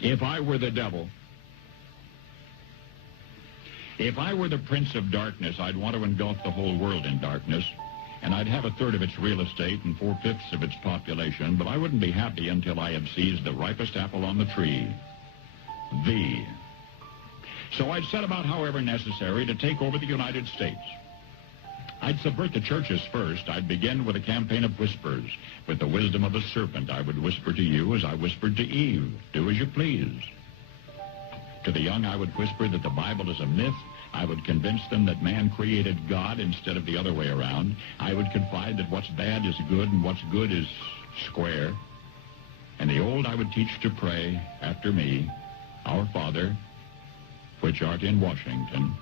If I were the devil, if I were the prince of darkness, I'd want to engulf the whole world in darkness, and I'd have a third of its real estate and 4/5 of its population, but I wouldn't be happy until I had seized the ripest apple on the tree. So I'd set about, however necessary, to take over the United States. I'd subvert the churches first. I'd begin with a campaign of whispers. With the wisdom of a serpent, I would whisper to you as I whispered to Eve, do as you please. To the young, I would whisper that the Bible is a myth. I would convince them that man created God instead of the other way around. I would confide that what's bad is good and what's good is square. And the old I would teach to pray after me, Our Father, which art in Washington.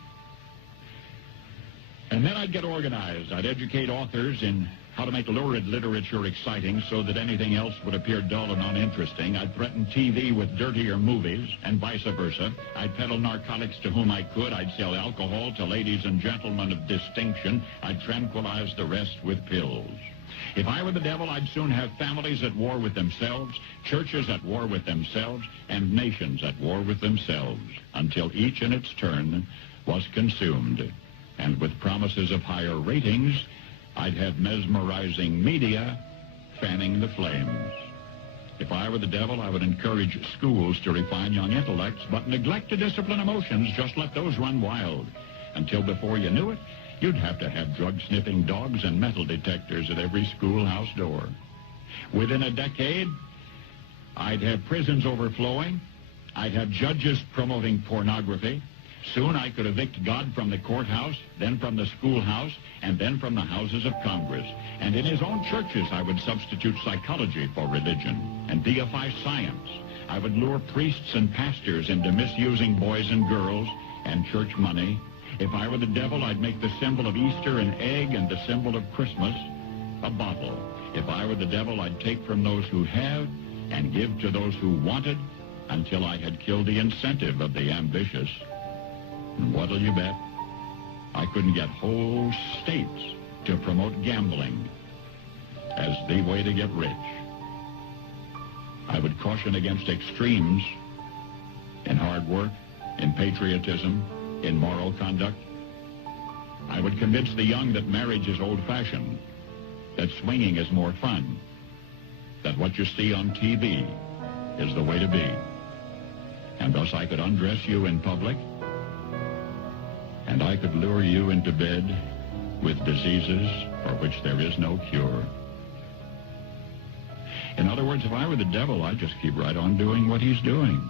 And then I'd get organized. I'd educate authors in how to make lurid literature exciting so that anything else would appear dull and uninteresting. I'd threaten TV with dirtier movies and vice versa. I'd peddle narcotics to whom I could. I'd sell alcohol to ladies and gentlemen of distinction. I'd tranquilize the rest with pills. If I were the devil, I'd soon have families at war with themselves, churches at war with themselves, and nations at war with themselves, until each in its turn was consumed. And with promises of higher ratings, I'd have mesmerizing media fanning the flames. If I were the devil, I would encourage schools to refine young intellects, but neglect to discipline emotions. Just let those run wild. Until before you knew it, you'd have to have drug-sniffing dogs and metal detectors at every schoolhouse door. Within a decade, I'd have prisons overflowing. I'd have judges promoting pornography. Soon I could evict God from the courthouse, then from the schoolhouse, and then from the houses of Congress. And in his own churches, I would substitute psychology for religion and deify science. I would lure priests and pastors into misusing boys and girls and church money. If I were the devil, I'd make the symbol of Easter an egg and the symbol of Christmas a bottle. If I were the devil, I'd take from those who have and give to those who wanted until I had killed the incentive of the ambitious. And what'll you bet? I couldn't get whole states to promote gambling as the way to get rich. I would caution against extremes in hard work, in patriotism, in moral conduct. I would convince the young that marriage is old-fashioned, that swinging is more fun, that what you see on TV is the way to be. And thus I could undress you in public, and I could lure you into bed with diseases for which there is no cure. In other words, if I were the devil, I'd just keep right on doing what he's doing.